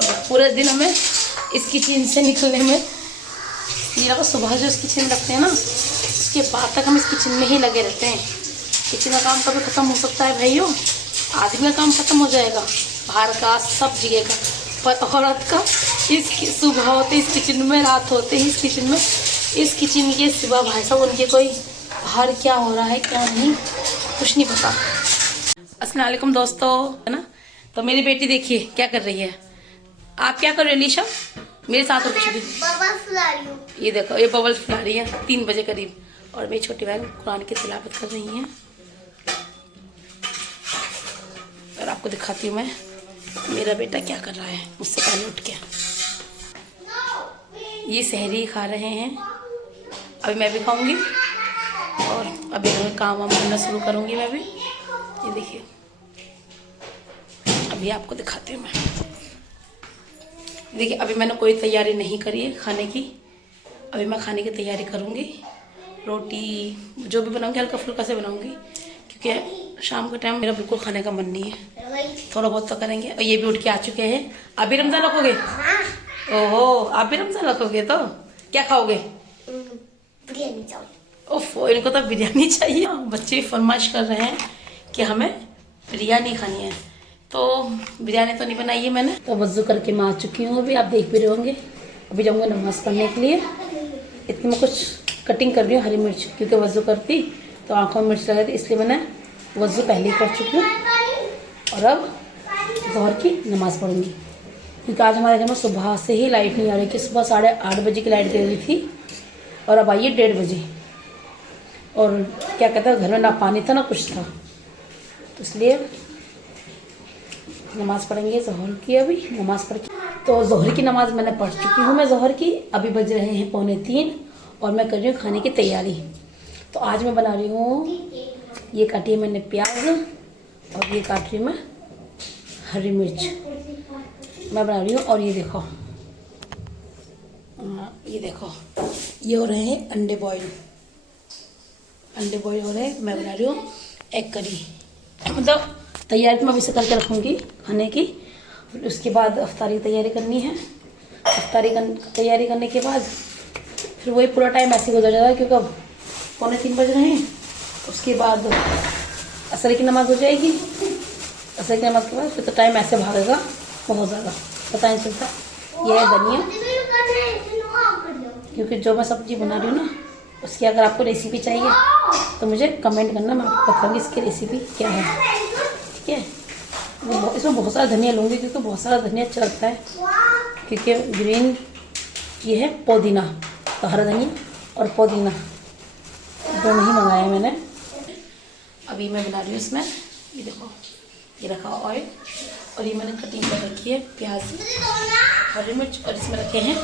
पूरे दिन हमें इस किचन से निकलने में, ये लगा सुबह जो इस किचन में रखते हैं ना, उसके बाद तक हम इस किचन में ही लगे रहते हैं। किचन का काम कभी ख़त्म हो सकता है भाइयों, आदमी का काम ख़त्म हो जाएगा, बाहर का सब जगह का, पर औरत का इस सुबह होते इस किचन में, रात होते ही इस किचन में, इस किचन के सिवा भाई साहब उनके कोई बाहर क्या हो रहा है क्या नहीं, कुछ नहीं पता। अस्सलाम वालेकुम दोस्तों, है ना। तो मेरी बेटी देखिए क्या कर रही है। आप क्या कर रहे हो लीशा? मेरे साथ हो कुछ भी। बबल फुला रही हूँ। ये देखो, ये बबल्स फुला रही है 3 बजे करीब, और मेरी छोटी बहन कुरान की तिलावत कर रही है। और आपको दिखाती हूँ मैं मेरा बेटा क्या कर रहा है मुझसे पहले उठ के। ये सहरी खा रहे हैं, अभी मैं भी खाऊंगी और अभी मैं काम वाम करना शुरू करूंगी मैं भी। ये देखिए, अभी आपको दिखाती हूँ मैं। देखिए, अभी मैंने कोई तैयारी नहीं करी है खाने की, अभी मैं खाने की तैयारी करूँगी। रोटी जो भी बनाऊँगी हल्का फुल्का से बनाऊँगी, क्योंकि शाम के टाइम मेरा बिल्कुल खाने का मन नहीं है, थोड़ा बहुत तो करेंगे। और ये भी उठ के आ चुके हैं। आप भी रमज़ान रखोगे? ओहो, आप भी रमज़ान रखोगे तो क्या खाओगे? बिरयानी चाहिए। ओफो, इनको तो बिरयानी चाहिए। बच्चे भी फरमाइश कर रहे हैं कि हमें बिरयानी खानी है, तो बिरयानी तो नहीं बनाई है मैंने। तो वज़ू करके मैं आ चुकी हूँ, अभी आप देख भी रहे होंगे। अभी जाऊँगा नमाज़ पढ़ने के लिए। इतनी मैं कुछ कटिंग कर रही हूँ हरी मिर्च, क्योंकि वज़ू करती तो आँखों में मिर्च लगा थी, इसलिए मैंने वज़ू पहले ही कर चुकी हूँ। और अब ज़ोहर की नमाज़ पढ़ूँगी, क्योंकि आज हमारे घर में सुबह से ही लाइट नहीं आ रही थी। सुबह 8:30 बजे की लाइट दे रही थी और अब आई है 1:30 बजे। और क्या कहते हैं, घर में ना पानी था ना कुछ था, तो इसलिए नमाज़ पढ़ेंगे ज़ोहर की। अभी नमाज़ पढ़ के तो ज़ोहर की नमाज़ मैंने पढ़ चुकी हूँ मैं ज़ोहर की। अभी बज रहे हैं 2:45 और मैं कर रही हूँ खाने की तैयारी। तो आज मैं बना रही हूँ, ये काटी है मैंने प्याज और ये काट रही हूँ मैं हरी मिर्च, मैं बना रही हूँ। और ये देखो, ये हो रहे हैं अंडे बॉईल हो रहे हैं। मैं बना रही हूँ एग करी, मतलब तैयारी तो मैं अभी से करके रखूँगी खाने की। फिर उसके बाद अफ्तारी की तैयारी करनी है। तैयारी करने के बाद फिर वही पूरा टाइम ऐसे गुजर जाएगा, क्योंकि अब 2:45 बज रहे हैं। उसके बाद असर की नमाज़ हो जाएगी। असर की नमाज़ के बाद फिर तो टाइम ऐसे भागेगा बहुत ज़्यादा, पता नहीं चलता। ये है धनिया, क्योंकि जो मैं सब्जी बना रही हूँ ना, उसकी अगर आपको रेसिपी चाहिए तो मुझे कमेंट करना, मैं आपको बताऊँगी इसकी रेसिपी क्या है, ठीक है। इसमें बहुत सारा धनिया लूँगी, क्योंकि बहुत सारा धनिया अच्छा लगता है, क्योंकि ग्रीन ये है पुदीना, तो हरा धनिया और पुदीना दोनों ही मंगाया है मैंने। अभी मैं बना रही हूँ इसमें, ये देखो, ये रखा ऑयल, और ये मैंने कटिंग कर रखी है प्याज, हरी मिर्च, और इसमें रखे हैं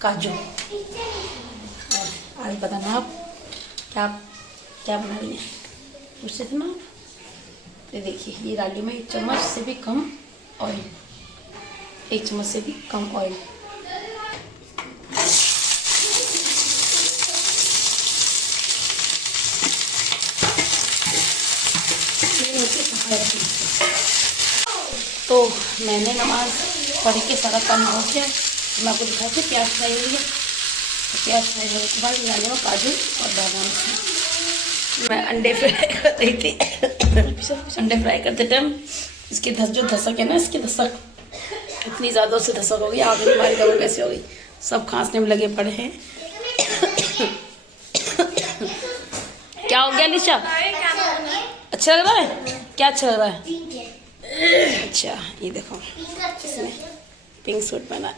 काजू। और आज बताना आप क्या बना रही है मुझसे तो ना। तो देखिए, ये डाली मैं 1 चम्मच से भी कम ऑयल, 1 चम्मच से भी कम ऑयल। तो मैंने नमाज पढ़ के सारा काम हो गया, मैं आपको दिखा के प्याज फ्राई हुई है। तो प्याज फ्राई होने के बाद डाले में काजू और बादाम। मैं अंडे फ्राई कर रही थी। अंडे फ्राई करते टाइम इसकी जो धसक है ना, इसकी धसक इतनी ज़्यादा उससे धसक हो गई, आग भी हमारी डबल वैसे हो गई, सब खांसने में लगे पड़े हैं। क्या हो गया निशा? अच्छा लग रहा है? क्या अच्छा लग रहा है? अच्छा, ये देखो, इसमें पिंक सूट पहना है।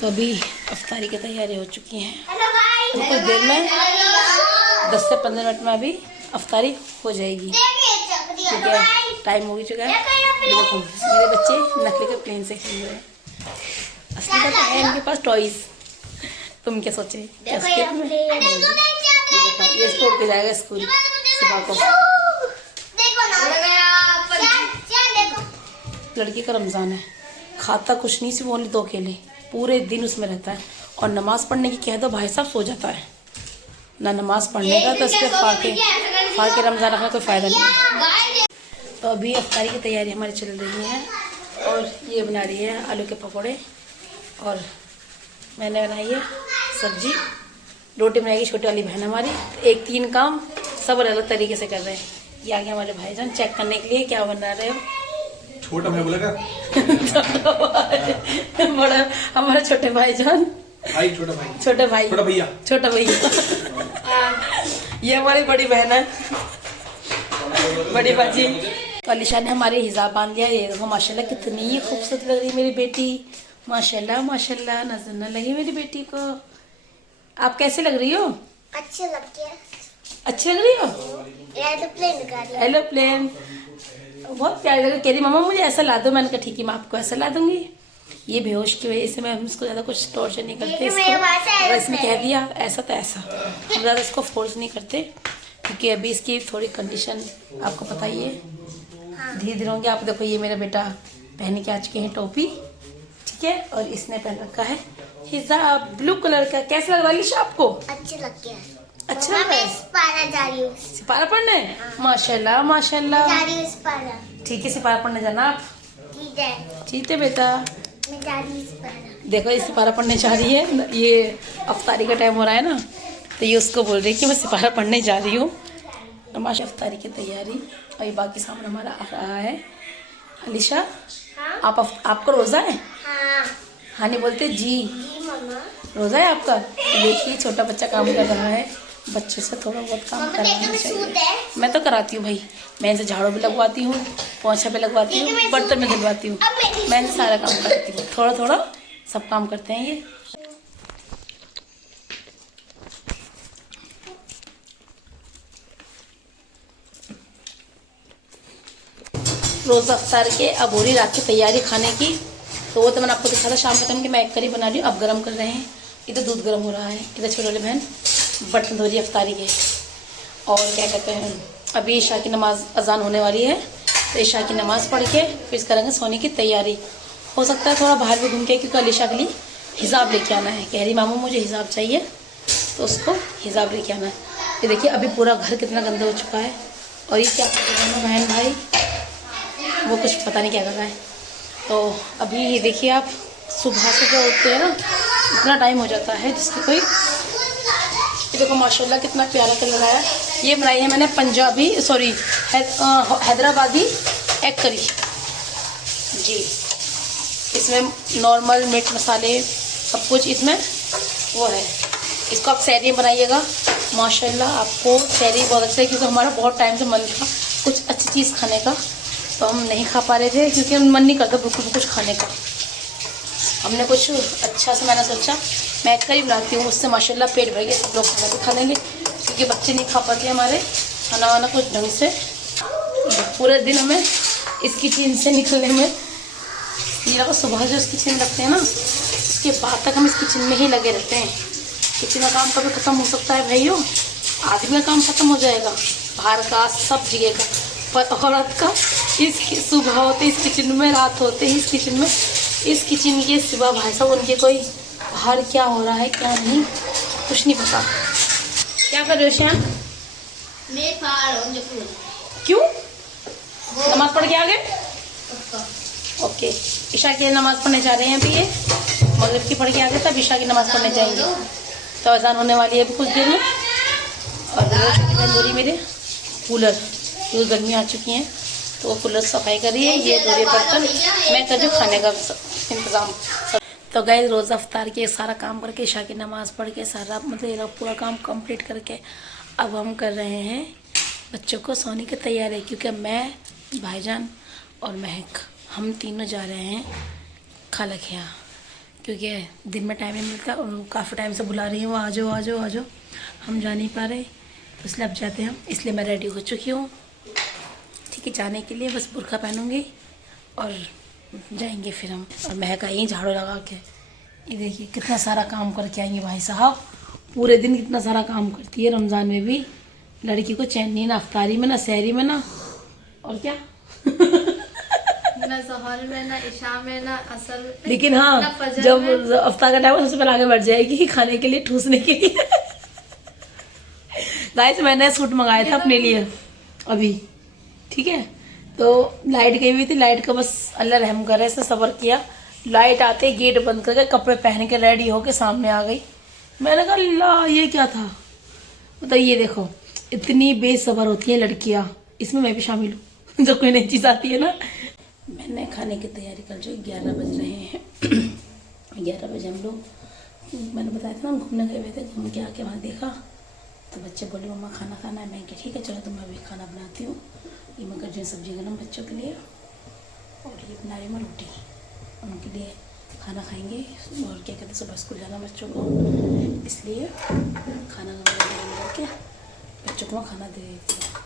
तो अभी अफ्तारी की तैयारी हो चुकी है, तो कुछ देर में 10 से 15 मिनट में अभी अफ्तारी हो जाएगी, क्योंकि टाइम हो चुका है। ये देखो, मेरे बच्चे नकली के प्लेन से खेल रहे हैं। असली बात है इनके पास टॉयज, तुम क्या सोचे? ये छोड़ के जाएगा स्कूल सुबह को। लड़की का रमज़ान है, खाता कुछ नहीं, सिर्फ ओनली 2 केले, पूरे दिन उसमें रहता है। और नमाज़ पढ़ने की कह दो भाई साहब सो जाता है, ना नमाज़ पढ़ने का, तो इसलिए फाके रमज़ान रखना कोई फ़ायदा नहीं है। तो अभी अफ्तारी की तैयारी हमारी चल रही है और ये बना रही है आलू के पकौड़े और मैंने बनाई है सब्जी, रोटी बनाएगी छोटी वाली बहन हमारी। एक 3 काम सब अलग अलग तरीके से कर रहे हैं। ये आगे हमारे भाईजान चेक करने के लिए क्या बना रहे हो। छोटा भाई बोलेगा बड़ा हमारा छोटे भाईजान, भाई छोटा भाई छोटे भाई, छोटा भैया ये हमारी बड़ी बहन है, बड़ी बाजी। तो अलीशा ने हमारे हिजाब बांध लिया। ये देखो माशाल्लाह कितनी खूबसूरत लग रही है मेरी बेटी, माशाल्लाह माशाल्लाह, नजर न लगी मेरी बेटी को। आप कैसे लग रही हो? अच्छे लगते हैं। अच्छी लग रही हो? एरोप्लेन का एरोप्लेन बहुत प्यारी लग रही। कह रही मम्मा मुझे ऐसा ला दो। मैंने कहा ठीक है मैं आपको ऐसा ला दूंगी। ये बेहोश की वजह से मैं इसको ज्यादा कुछ टॉर्चर नहीं करते इसको, इसने कह दिया ऐसा तो ऐसा, हम ज्यादा इसको फोर्स नहीं करते क्योंकि अभी इसकी थोड़ी कंडीशन आपको पता ही है। धीरे धीरे होंगे। आप देखो ये मेरा बेटा पहन के आ चुके हैं टोपी, ठीक है, और इसने पहन रखा है हिजाब ब्लू कलर का। कैसा लग रहा है अलीशा आपको? अच्छे लगते हैं। अच्छा लग रहा है? सिपारा जा रही हूँ। सिपारा पढ़ने? माशाल्लाह माशाल्लाह। जा रही हूँ सिपारा। ठीक है सिपारा पढ़ने जाना आप। ठीक है। ठीक है बेटा। मैं जा रही हूँ सिपारा। देखो ये सिपारा पढ़ने जा रही है। ये अफ्तारी का टाइम हो रहा है ना, तो ये उसको बोल रही है कि मैं सिपारा पढ़ने जा रही हूँ। माशा अफ्तारी की तैयारी और ये बाकी सामान हमारा आ रहा है। अलीशा हाँ? आपका रोज़ा है? हाँ हाँ नहीं बोलते जी। जी मम्मा। रोज़ा है आपका? देखिए छोटा बच्चा काम कर रहा है, बच्चे से थोड़ा बहुत काम मम्मा करना देखो मैं सूट चाहिए। है। मैं तो कराती हूँ भाई, मैं इनसे झाड़ू भी लगवाती हूँ, पोछा भी लगवाती ठीक है, हूँ, मैं बर्तन में धुलवाती हूँ, अब मैं मैं इनसे सारा काम करती हूँ। थोड़ा थोड़ा सब काम करते हैं ये। रोज़ा अफ्तार के अब हो रही रात की तैयारी खाने की। तो वो तो मैंने आपको दिखा था शाम के टाइम कि मैं एक करी बना रही हूँ। अब गर्म कर रहे हैं, इधर दूध गर्म हो रहा है, इधर छोटे वाली बहन बर्तन धो रही है अफ्तारी के। और क्या कहते हैं अभी ईशा की नमाज अजान होने वाली है, तो ईशा की नमाज़ पढ़ के फिर करेंगे सोने की तैयारी। हो सकता है थोड़ा बाहर भी घूम के, क्योंकि अलीशा के लिए हिजाब लेके आना है। कह रही मामू मुझे हिजाब चाहिए, तो उसको हिजाब लेके आना है। ये देखिए अभी पूरा घर कितना गंदा हो चुका है। और ये क्या कर रहे हैं बहन भाई, वो कुछ पता नहीं क्या कर रहा है। तो अभी ये देखिए आप सुबह से जो उठते हैं ना, इतना टाइम हो जाता है जिसकी कोई। ये देखो माशाल्लाह कितना प्यारा कलर आया। ये बनाई है मैंने पंजाबी हैदराबादी एग करी जी। इसमें नॉर्मल मिर्च मसाले सब कुछ इसमें वो है। इसको आप सहरी में बनाइएगा, माशाल्लाह आपको सहरी बहुत अच्छा है। क्योंकि हमारा बहुत टाइम से मन था कुछ अच्छी चीज़ खाने का, तो हम नहीं खा पा रहे थे क्योंकि मन नहीं करता बिल्कुल कुछ खाने का। हमने कुछ अच्छा से मैंने सोचा मैं एग करी बनाती हूँ, उससे माशाल्लाह पेट भर गया, सब लोग खाना भी खा लेंगे। क्योंकि बच्चे नहीं खा पाते हमारे खाना वाना कुछ ढंग से। पूरे दिन हमें इस किचन से निकलने में ये लगा, सुबह जो इस किचन में रखते हैं ना, उसके बाद तक हम इस किचन में ही लगे रहते हैं। किचन का काम कभी ख़त्म हो सकता है भाइयों, आदमी का काम ख़त्म हो जाएगा, बाहर का सब जगह का, पर औरत का इस सुबह होते इस किचन में, रात होते इस किचन में। इस किचन के सिवा भाई साहब उनके कोई बाहर क्या हो रहा है क्या नहीं कुछ नहीं पता। क्या कर रहे हो श्याम? मैं खा रहा हूँ। क्यों? नमाज पढ़ के आ गए? ओके, ईशा की नमाज पढ़ने जा रहे हैं अभी। ये मगरिब की पढ़ के आ गए, तब ईशा की नमाज पढ़ने जाएंगे। तो अजान होने वाली है अभी कुछ देर में। और छोटी बहन धो रही मेरे कूलर, क्योंकि गर्मी आ चुकी हैं तो वो कूलर सफाई कर रही है। ये धो रही बर्तन, मैं कर रही हूँ खाने का इंतज़ाम। तो गए रोज़ा अफ्तार के सारा काम करके, ईशा की नमाज पढ़ के सारा मतलब पूरा काम कंप्लीट करके अब हम कर रहे हैं बच्चों को सोने की तैयारी। क्योंकि मैं, भाईजान और महक हम तीनों जा रहे हैं खाला के यहाँ, क्योंकि दिन में टाइम नहीं मिलता और काफ़ी टाइम से बुला रही हैं वो आ जाओ आ जाओ आ जाओ, हम जा नहीं पा रहे, तो इसलिए अब जाते हैं हम। इसलिए मैं रेडी हो चुकी हूँ, ठीक है, जाने के लिए। बस बुर्का पहनूंगी और जाएंगे फिर हम। और महक आई झाड़ू लगा के, ये देखिए कितना सारा काम करके आएंगे भाई साहब। पूरे दिन कितना सारा काम करती है, रमज़ान में भी लड़की को चैन नहीं, ना अफ्तारी में ना सहरी में ना और क्या ना ज़ोहर में ना इशा में ना असर में। लेकिन हाँ जब अफ्तार का टाइम सबसे पहले आगे बढ़ जाएगी खाने के लिए, ठूसने के लिए। गाइस मैंने सूट मंगाया था अपने लिए अभी, ठीक है, तो लाइट गई हुई थी, लाइट का बस अल्लाह रहम करे, ऐसे सब्र किया। लाइट आते ही गेट बंद करके कपड़े पहन के रेडी होके सामने आ गई। मैंने कहा अल्लाह ये क्या था। मतलब ये देखो इतनी बेसब्र होती है लड़कियां, इसमें मैं भी शामिल हूँ जब कोई नई चीज़ आती है ना। मैंने खाने की तैयारी कर जो 11 बज रहे हैं 11 बजे हम लोग, मैंने बताया था ना हम घूमने गए हुए थे, घूम के आके वहाँ देखा तो बच्चे बोले मम्मा खाना खाना है। मैं ठीक है चलो तो मैं भी खाना बनाती हूँ। ये मैं कर रही हूँ सब्जी गरम बच्चों के लिए, और ये बना रही हूँ मैं रोटी, उनके लिए खाना खाएंगे। और क्या कहते हैं सुबह स्कूल जाना बच्चों को, इसलिए खाना करके बच्चों को मैं खाना दे देती हूँ।